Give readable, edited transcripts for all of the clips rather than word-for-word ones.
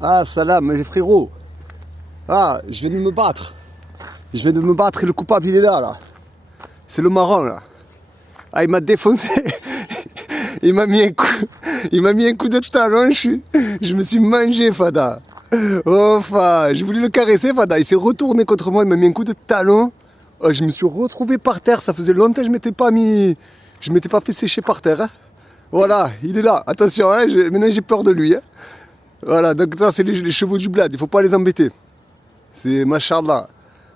Ah, salam, les frérots. Ah, je viens de me battre. Je viens de me battre et le coupable, il est là. C'est le marron, là. Ah, il m'a défoncé. Il m'a mis un coup de talon. Je me suis mangé, Fada. Oh, je voulais le caresser, Fada. Il s'est retourné contre moi. Il m'a mis un coup de talon. Oh, je me suis retrouvé par terre. Ça faisait longtemps que je m'étais pas fait sécher par terre. Hein. Voilà, il est là. Attention, hein, maintenant j'ai peur de lui. Hein. Voilà, donc ça, c'est les chevaux du bled. Il faut pas les embêter. C'est machallah.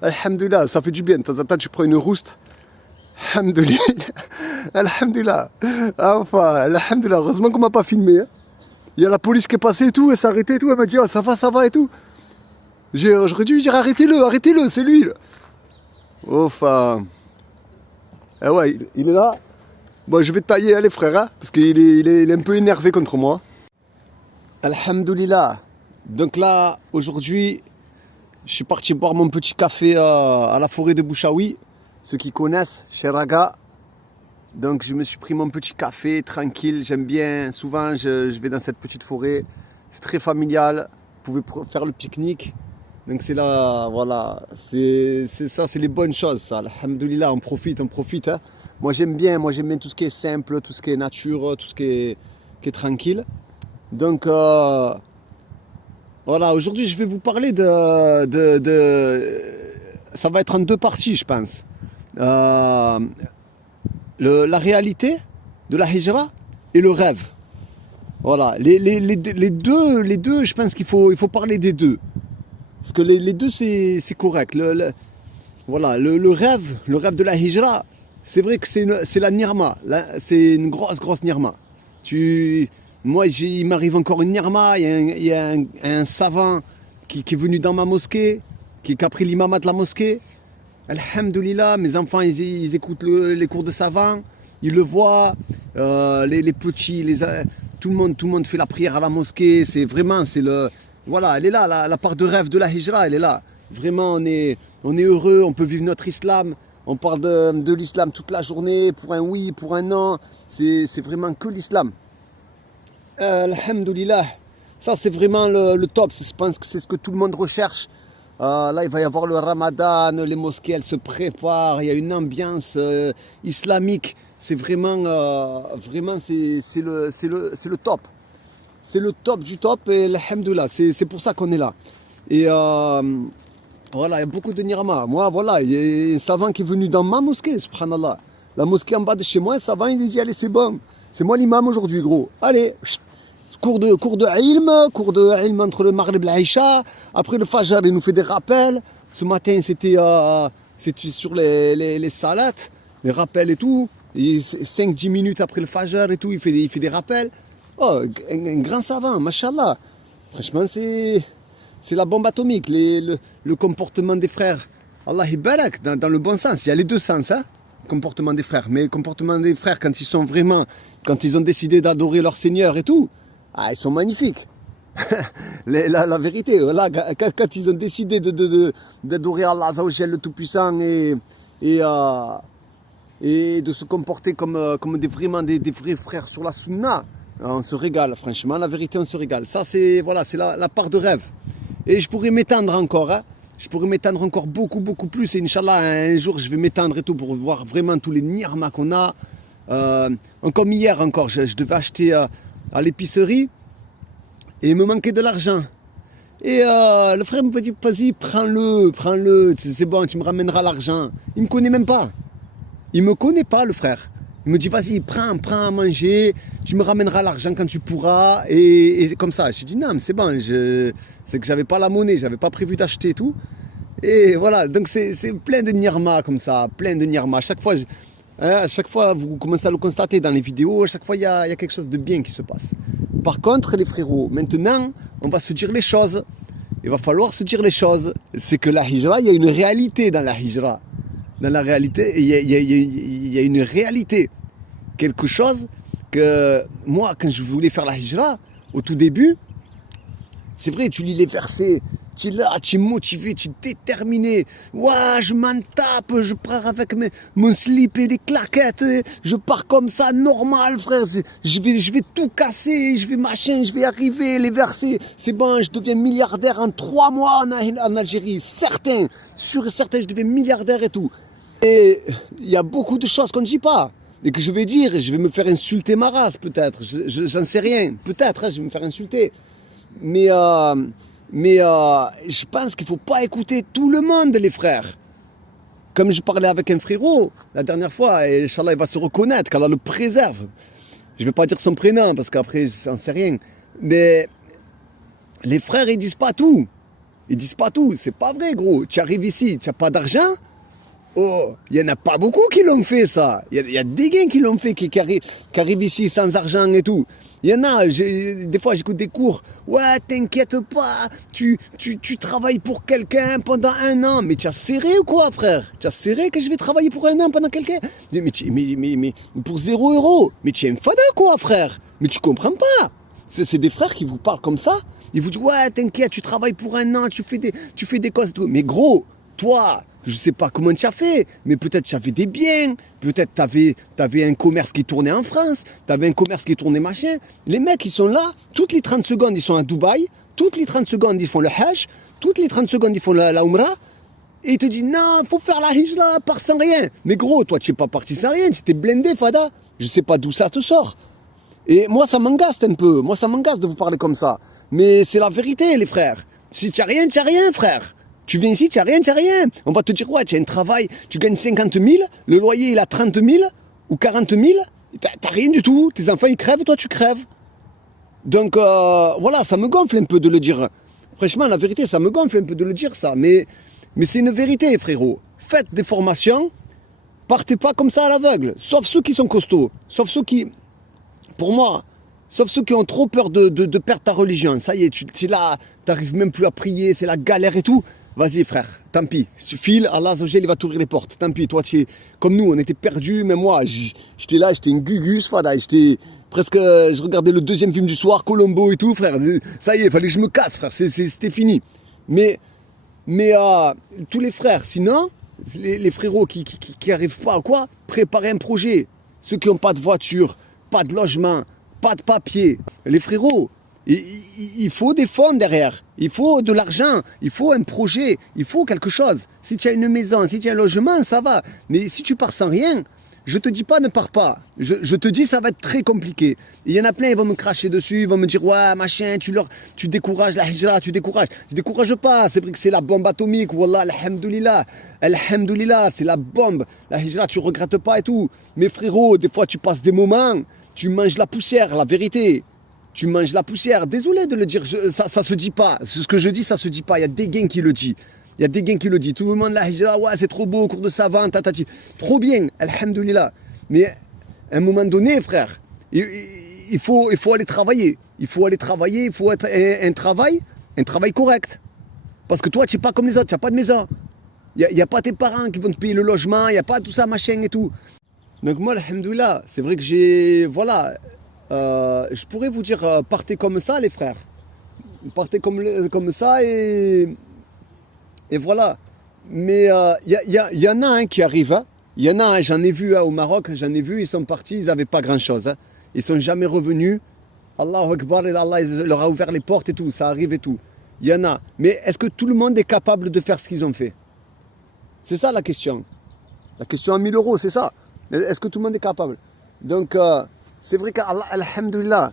Alhamdulillah, ça fait du bien. De temps en temps, tu prends une rouste. Alhamdulillah. Alhamdulillah. Enfin, alhamdulillah. Heureusement qu'on m'a pas filmé. Hein. Il y a la police qui est passée et tout, elle s'est arrêtée et tout. Elle m'a dit, oh, ça va et tout. J'aurais dû lui dire, arrêtez-le, c'est lui. Là. Enfin. Ah ouais, il est là. Bon, je vais te tailler, hein, les frères, hein, parce qu'il est un peu énervé contre moi. Alhamdulillah. Donc là, aujourd'hui, je suis parti boire mon petit café à la forêt de Bouchaoui. Ceux qui connaissent, chez Raga. Donc je me suis pris mon petit café, tranquille. J'aime bien, souvent je vais dans cette petite forêt. C'est très familial. Vous pouvez faire le pique-nique. Donc c'est là, voilà. C'est ça, c'est les bonnes choses, ça. Alhamdulillah, on profite. Hein. Moi j'aime bien tout ce qui est simple, tout ce qui est nature, tout ce qui est tranquille. Donc voilà, aujourd'hui je vais vous parler ça va être en deux parties, je pense. La réalité de la hijra et le rêve. Voilà, les deux, je pense qu'il faut parler des deux. Parce que les deux, c'est correct. Voilà, le rêve de la hijra, c'est vrai que c'est la nirma. C'est une grosse nirma. Moi, il m'arrive encore une nirma. Il y a un savant qui est venu dans ma mosquée, qui a pris l'imama de la mosquée. Alhamdulillah, mes enfants, ils écoutent les cours de savant. Ils le voient. Les petits, tout le monde fait la prière à la mosquée. Voilà, elle est là, la part de rêve de la hijra, elle est là. Vraiment, on est heureux, on peut vivre notre islam. On parle de l'islam toute la journée, pour un oui, pour un non. C'est vraiment que l'islam. Alhamdulillah. Ça, c'est vraiment le top. Je pense que c'est ce que tout le monde recherche. Là, il va y avoir le ramadan, les mosquées, elles se préparent. Il y a une ambiance islamique. C'est vraiment, c'est le top. C'est le top du top et alhamdoulilah, c'est pour ça qu'on est là. Et voilà, il y a beaucoup de nirma. Moi, voilà, il y a un savant qui est venu dans ma mosquée, subhanallah. La mosquée en bas de chez moi, un savant, il dit, allez, c'est bon. C'est moi l'imam aujourd'hui, gros. Allez, cours de ilm entre le maghrib et l'Aïcha. Après le fajr, il nous fait des rappels. Ce matin, c'était sur les salats, les rappels et tout. 5-10 minutes après le fajr et tout, il fait des rappels. Oh, un grand savant, mashallah. Franchement, c'est la bombe atomique, le comportement des frères. Allah barak, dans le bon sens. Il y a les deux sens, hein, comportement des frères. Mais le comportement des frères, quand ils ont décidé d'adorer leur Seigneur et tout, ils sont magnifiques. la vérité, voilà, quand ils ont décidé d'adorer Allah Azzawajal, le Tout-Puissant, et de se comporter comme vraiment des vrais frères sur la sunna, on se régale, franchement, la vérité, on se régale. Ça, c'est la part de rêve. Et je pourrais m'étendre encore, hein. Je pourrais m'étendre encore beaucoup plus. Et Inch'Allah, un jour, je vais m'étendre et tout pour voir vraiment tous les nirma qu'on a. Comme hier encore, je devais acheter à l'épicerie et il me manquait de l'argent. Et le frère me dit, vas-y, prends-le, c'est bon, tu me ramèneras l'argent. Il ne me connaît même pas. Il ne me connaît pas, le frère. Il me dit, vas-y, prends à manger, tu me ramèneras l'argent quand tu pourras. Et comme ça, je dis, non, mais c'est bon, c'est que j'avais pas la monnaie, j'avais pas prévu d'acheter tout. Et voilà, donc c'est plein de nirma comme ça, plein de nirma. À chaque fois, vous commencez à le constater dans les vidéos, à chaque fois, il y a quelque chose de bien qui se passe. Par contre, les frérots, maintenant, on va se dire les choses. Il va falloir se dire les choses. C'est que la hijra, il y a une réalité dans la hijra. Dans la réalité, il y a une réalité. Quelque chose que moi, quand je voulais faire la hijra, au tout début, c'est vrai, tu lis les versets, Tu es là, tu es motivé, tu es déterminé. Ouais, je m'en tape, je pars avec mon slip et des claquettes. Je pars comme ça, normal, frère. Je vais tout casser, je vais machin, je vais arriver, les versets. C'est bon, je deviens milliardaire en 3 mois en Algérie. Certain, sûr et certain, je deviens milliardaire et tout. Et il y a beaucoup de choses qu'on ne dit pas. Et que je vais dire, je vais me faire insulter ma race, peut-être. J'en sais rien. Peut-être, hein, je vais me faire insulter. Mais je pense qu'il ne faut pas écouter tout le monde, les frères. Comme je parlais avec un frérot la dernière fois, et Inch'Allah, il va se reconnaître, qu'Allah le préserve. Je ne vais pas dire son prénom, parce qu'après, je n'en sais rien. Mais les frères, ils disent pas tout. Ils disent pas tout. C'est pas vrai, gros. Tu arrives ici, tu n'as pas d'argent. Oh, il n'y en a pas beaucoup qui l'ont fait, ça. Il y a des gars qui l'ont fait, qui arrivent ici sans argent et tout. Il y en a, des fois j'écoute des cours. Ouais, t'inquiète pas, tu travailles pour quelqu'un pendant 1 an. Mais tu as serré ou quoi, frère? Tu as serré que je vais travailler pour 1 an pendant quelqu'un? Mais pour 0 €. Mais tu es un fada, quoi, frère? Mais tu comprends pas. C'est des frères qui vous parlent comme ça. Ils vous disent, ouais, t'inquiète, tu travailles pour 1 an, tu fais des causes et tout. Mais gros, toi, je ne sais pas comment tu as fait, mais peut-être tu avais des biens, peut-être tu avais un commerce qui tournait en France, tu avais un commerce qui tournait machin. Les mecs, ils sont là, toutes les 30 secondes, ils sont à Dubaï, toutes les 30 secondes, ils font le Hajj, toutes les 30 secondes, ils font la Umrah, et ils te disent, non, faut faire la Hijra, part sans rien. Mais gros, toi, tu n'es pas parti sans rien, tu t'es blindé, Fada. Je ne sais pas d'où ça te sort. Et moi, ça m'engaste un peu, moi, ça m'engaste de vous parler comme ça. Mais c'est la vérité, les frères. Si tu n'as rien, frère. Tu viens ici, tu n'as rien. On va te dire, ouais, tu as un travail, tu gagnes 50 000, le loyer, il a 30 000 ou 40 000, tu n'as rien du tout. Tes enfants, ils crèvent, toi, tu crèves. Donc, voilà, ça me gonfle un peu de le dire. Franchement, la vérité, ça me gonfle un peu de le dire, ça. Mais c'est une vérité, frérot. Faites des formations, partez pas comme ça à l'aveugle. Sauf ceux qui sont costauds. Sauf ceux qui, pour moi, sauf ceux qui ont trop peur de perdre ta religion. Ça y est, tu es là, tu n'arrives même plus à prier, c'est la galère et tout. Vas-y, frère, tant pis. File, Allah Azzawajal, il va t'ouvrir les portes. Tant pis, toi, tu es comme nous, on était perdus. Même moi, j'étais là, j'étais une gugus, fada. J'étais presque, je regardais le 2e film du soir, Colombo et tout, frère. Ça y est, il fallait que je me casse, frère. C'était fini. Mais tous les frères, sinon, les frérots qui arrivent pas, quoi, préparez un projet. Ceux qui n'ont pas de voiture, pas de logement, pas de papier. Les frérots, il faut des fonds derrière, il faut de l'argent, il faut un projet, il faut quelque chose. Si tu as une maison, si tu as un logement, ça va. Mais si tu pars sans rien, je te dis pas ne pars pas. Je te dis ça va être très compliqué. Il y en a plein, ils vont me cracher dessus, ils vont me dire ouais machin, tu décourages la hijra, tu décourages. Je décourage pas, c'est vrai que c'est la bombe atomique, wallah, alhamdoulilah, c'est la bombe. La hijra, tu regrettes pas et tout. Mais frérot, des fois tu passes des moments, tu manges la poussière, la vérité. Tu manges la poussière. Désolé de le dire, ça se dit pas. Ce que je dis, ça se dit pas. Il y a des gains qui le disent. Il y a des gains qui le disent. Tout le monde là, ouais, c'est trop beau, cours de savant, tatati. Trop bien, alhamdoulilah. Mais à un moment donné, frère, il faut aller travailler. Il faut aller travailler, il faut être un travail correct. Parce que toi, tu n'es pas comme les autres, tu n'as pas de maison. Il n'y a pas tes parents qui vont te payer le logement, il n'y a pas tout ça, machin et tout. Donc moi, alhamdoulilah, c'est vrai que voilà, je pourrais vous dire, partez comme ça, les frères. Partez comme ça et voilà. Mais il y en a un qui arrive. Hein. Il y en a un, j'en ai vu au Maroc, ils sont partis, ils n'avaient pas grand-chose. Hein. Ils ne sont jamais revenus. Allahu Akbar, Allah leur a ouvert les portes et tout, ça arrive et tout. Il y en a. Mais est-ce que tout le monde est capable de faire ce qu'ils ont fait? C'est ça la question. La question à 1 000 €, c'est ça. Est-ce que tout le monde est capable? Donc, c'est vrai qu'Allah, alhamdoulilah,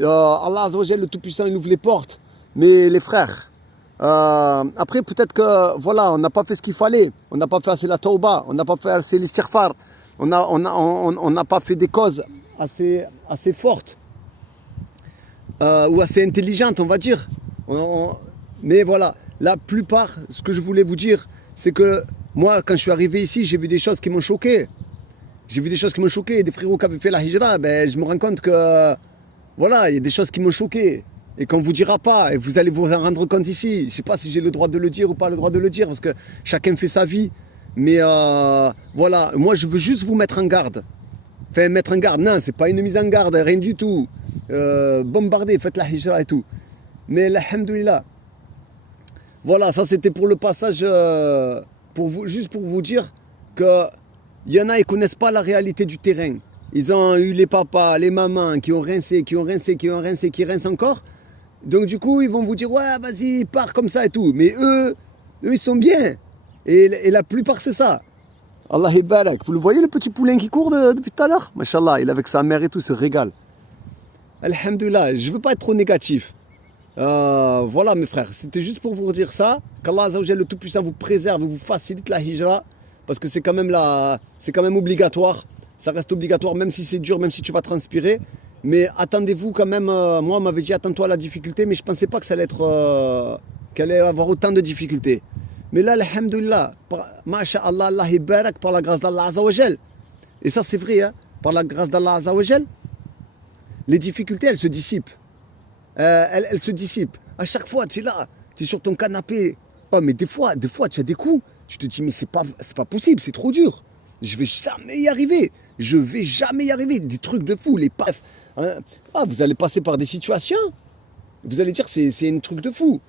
Allah Azzawajal, le Tout-Puissant, il ouvre les portes. Mais les frères, après peut-être que, voilà, on n'a pas fait ce qu'il fallait. On n'a pas fait assez la tauba, on n'a pas fait assez l'istighfar. On n'a pas fait des causes assez fortes. Ou assez intelligentes, on va dire. Mais voilà, la plupart, ce que je voulais vous dire, c'est que moi, quand je suis arrivé ici, j'ai vu des choses qui m'ont choqué. J'ai vu des choses qui m'ont choqué. Des frérots qui avaient fait la hijra, ben, je me rends compte que, voilà, il y a des choses qui m'ont choqué. Et qu'on ne vous dira pas, et vous allez vous en rendre compte ici. Je ne sais pas si j'ai le droit de le dire ou pas le droit de le dire, parce que chacun fait sa vie. Mais voilà, moi je veux juste vous mettre en garde. Enfin, mettre en garde, non, c'est pas une mise en garde, rien du tout. Bombardez, faites la hijra et tout. Mais alhamdoulilah, Voilà, ça c'était pour le passage, pour vous, juste pour vous dire que il y en a, ils connaissent pas la réalité du terrain. Ils ont eu les papas, les mamans qui ont rincé, qui rincent encore. Donc du coup, ils vont vous dire, ouais, vas-y, pars comme ça et tout. Mais eux, ils sont bien. Et la plupart, c'est ça. Allah barak. Vous le voyez, le petit poulain qui court depuis tout à l'heure? Mashallah, il est avec sa mère et tout, se régale. Alhamdulillah, je ne veux pas être trop négatif. Voilà mes frères, c'était juste pour vous dire ça. Qu'Allah Azzawajal, le Tout-Puissant, vous préserve, vous facilite la hijra. Parce que c'est quand même obligatoire. Ça reste obligatoire, même si c'est dur, même si tu vas transpirer. Mais attendez-vous quand même. Moi, on m'avait dit attends-toi à la difficulté, mais je ne pensais pas que ça allait être, qu'elle allait avoir autant de difficultés. Mais là, alhamdoulilah, masha'Allah, Allah barak, par la grâce d'Allah Azzawajal. Et ça, c'est vrai, hein, par la grâce d'Allah Azzawajal, les difficultés, elles se dissipent. Elles se dissipent. À chaque fois, tu es là, tu es sur ton canapé. Oh, mais des fois, tu as des coups. Tu te dis, mais c'est pas possible, c'est trop dur. Je vais jamais y arriver. Je vais jamais y arriver. Des trucs de fou, les paf. Hein. Ah, vous allez passer par des situations. Vous allez dire, c'est un truc de fou.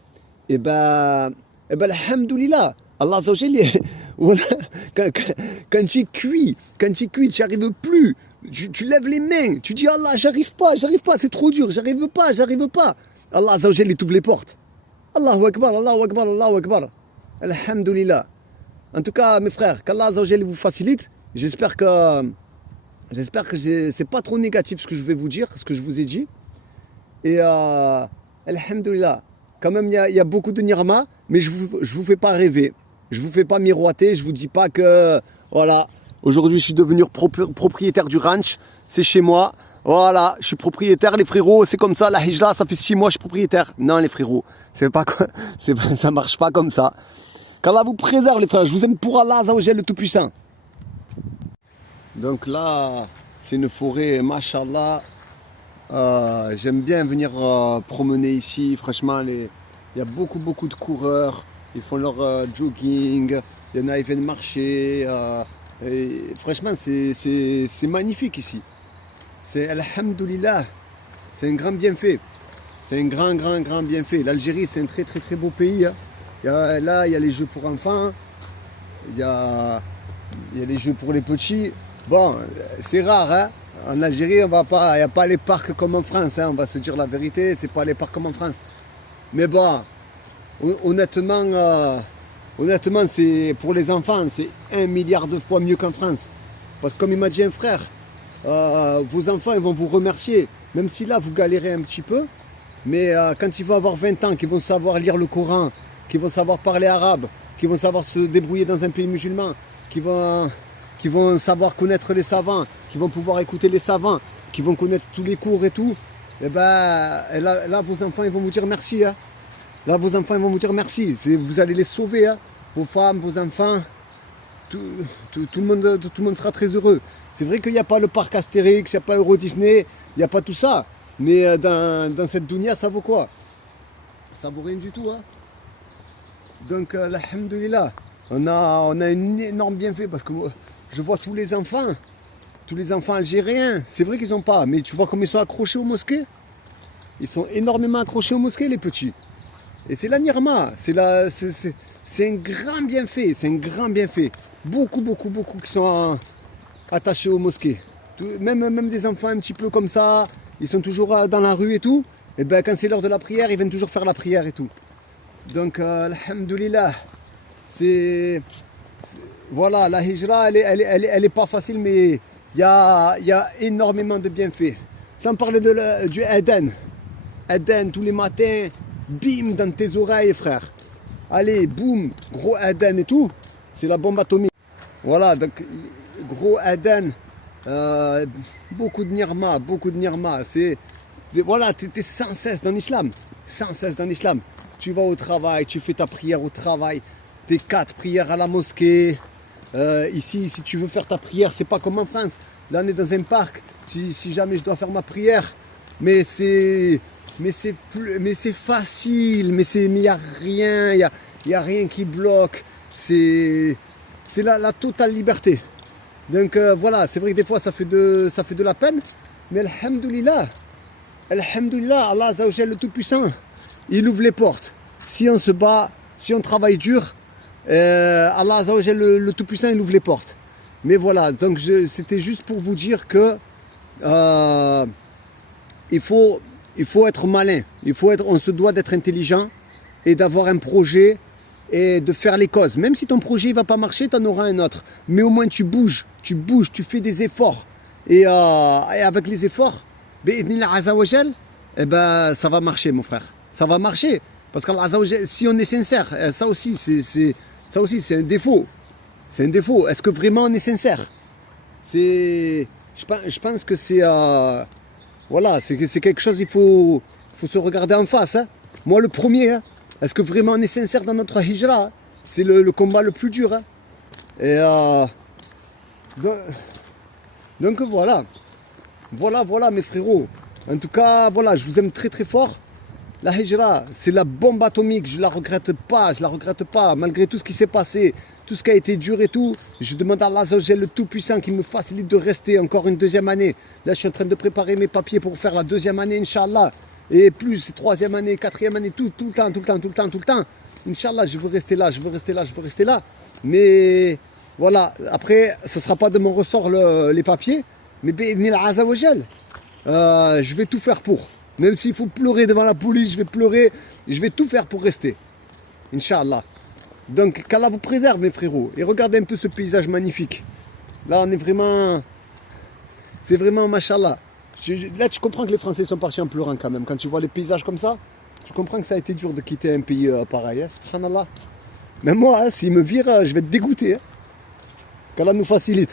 Eh ben, alhamdoulilah. Allah Azzawajal, voilà. Quand tu es cuit, tu n'y arrives plus. Tu lèves les mains, tu dis Allah, j'arrive pas, c'est trop dur, j'arrive pas. Allah Azzawajal, il t'ouvre les portes. Allahu Akbar, Allahu Akbar, Allahu Akbar. Alhamdulillah. En tout cas, mes frères, qu'Allah Azzawajal vous facilite. J'espère que c'est pas trop négatif ce que je vais vous dire, ce que je vous ai dit. Et alhamdulillah. Quand même, il y a beaucoup de nirma, mais je vous fais pas rêver. Je vous fais pas miroiter, je vous dis pas que, voilà, aujourd'hui je suis devenu propriétaire du ranch, c'est chez moi. Voilà, je suis propriétaire, les frérots, c'est comme ça, la hijra, ça fait 6 mois, je suis propriétaire. Non, les frérots, ça marche pas comme ça. Qu'Allah vous préserve, les frères, je vous aime pour Allah Azzawajal, le Tout-Puissant. Donc là, c'est une forêt, mashallah. J'aime bien venir promener ici, franchement, il y a beaucoup de coureurs, ils font leur jogging, il y en a, ils viennent marcher. Et franchement, c'est magnifique ici. C'est alhamdoulilah, c'est un grand bienfait. C'est un grand bienfait. L'Algérie, c'est un très beau pays. Hein. Là, il y a les jeux pour enfants, il y a les jeux pour les petits. Bon, c'est rare, hein. En Algérie, il n'y a pas les parcs comme en France, hein. On va se dire la vérité, c'est pas les parcs comme en France. Mais bon, honnêtement, c'est pour les enfants, c'est 1 milliard de fois mieux qu'en France. Parce que comme il m'a dit un frère, vos enfants ils vont vous remercier, même si là vous galérez un petit peu, mais quand ils vont avoir 20 ans, qu'ils vont savoir lire le Coran, qu'ils vont savoir parler arabe, qu'ils vont savoir se débrouiller dans un pays musulman, qui vont savoir connaître les savants, qui vont pouvoir écouter les savants, qui vont connaître tous les cours et tout, et là vos enfants ils vont vous dire merci. Hein. Là vos enfants ils vont vous dire merci, vous allez les sauver, hein. Vos femmes, vos enfants, tout le monde sera très heureux. C'est vrai qu'il n'y a pas le parc Astérix, il n'y a pas Euro Disney, il n'y a pas tout ça, mais dans cette dunya ça vaut quoi? Ça vaut rien du tout. Hein. Donc alhamdoulilah, on a un énorme bienfait parce que je vois tous les enfants algériens, c'est vrai qu'ils n'ont pas, mais tu vois comme ils sont accrochés aux mosquées. Ils sont énormément accrochés aux mosquées, les petits. Et c'est la nirma, c'est un grand bienfait, Beaucoup qui sont attachés aux mosquées. Même des enfants un petit peu comme ça, ils sont toujours dans la rue et tout. Et bien quand c'est l'heure de la prière, ils viennent toujours faire la prière et tout. Donc alhamdoulilah, voilà, la hijra, elle est pas facile, mais il y a énormément de bienfaits. Sans parler du Aden. Aden, tous les matins, bim, dans tes oreilles, frère. Allez, boum, gros Aden et tout. C'est la bombe atomique. Voilà, donc, gros Aden. Beaucoup de nirma. Voilà, tu es sans cesse dans l'islam. Tu vas au travail, tu fais ta prière au travail. Tes 4 prières à la mosquée. Ici, si tu veux faire ta prière, c'est pas comme en France. Là, on est dans un parc. Si jamais je dois faire ma prière, mais c'est facile. Mais il n'y a rien. Il y a rien qui bloque. C'est la totale liberté. Donc voilà, c'est vrai que des fois ça fait de la peine. Mais alhamdoulilah, Allah Azzawajal, le Tout-Puissant, il ouvre les portes. Si on se bat, Si on travaille dur, Allah Azza wa Jal, le Tout-Puissant, il ouvre les portes. Mais voilà, donc c'était juste pour vous dire que il faut être malin. On se doit d'être intelligent et d'avoir un projet et de faire les causes. Même si ton projet ne va pas marcher, tu en auras un autre. Mais au moins tu bouges, tu fais des efforts. Et avec les efforts, bi'idhnillah Azza wa Jal, eh ben, ça va marcher, mon frère. Ça va marcher. Parce que si on est sincère, ça aussi c'est un défaut. C'est un défaut. Est-ce que vraiment on est sincère? Je pense que c'est voilà, c'est quelque chose, il faut se regarder en face. Hein. Moi le premier, hein. Est-ce que vraiment on est sincère dans notre hijra? Hein. C'est le combat le plus dur. Hein. Et donc voilà. Voilà mes frérots. En tout cas, voilà, je vous aime très très fort. La hijra, c'est la bombe atomique, je la regrette pas, malgré tout ce qui s'est passé, tout ce qui a été dur et tout. Je demande à Allah Azza wa Jal, le Tout-Puissant, qui me facilite de rester encore une deuxième année. Là, je suis en train de préparer mes papiers pour faire la deuxième année, Inch'Allah. Et plus, troisième année, quatrième année, tout le temps. Inch'Allah, je veux rester là. Mais voilà, après, ce ne sera pas de mon ressort les papiers, mais bi'idhnillah Azza wa Jal, je vais tout faire pour. Même s'il faut pleurer devant la police, je vais pleurer, je vais tout faire pour rester. Inch'Allah. Donc qu'Allah vous préserve mes frérots. Et regardez un peu ce paysage magnifique. Là on est vraiment... C'est vraiment machallah. Là tu comprends que les Français sont partis en pleurant quand même. Quand tu vois les paysages comme ça, tu comprends que ça a été dur de quitter un pays pareil. Hein, subhanallah. Mais moi, hein, s'ils me virent, je vais être dégoûté. Hein. Qu'Allah nous facilite.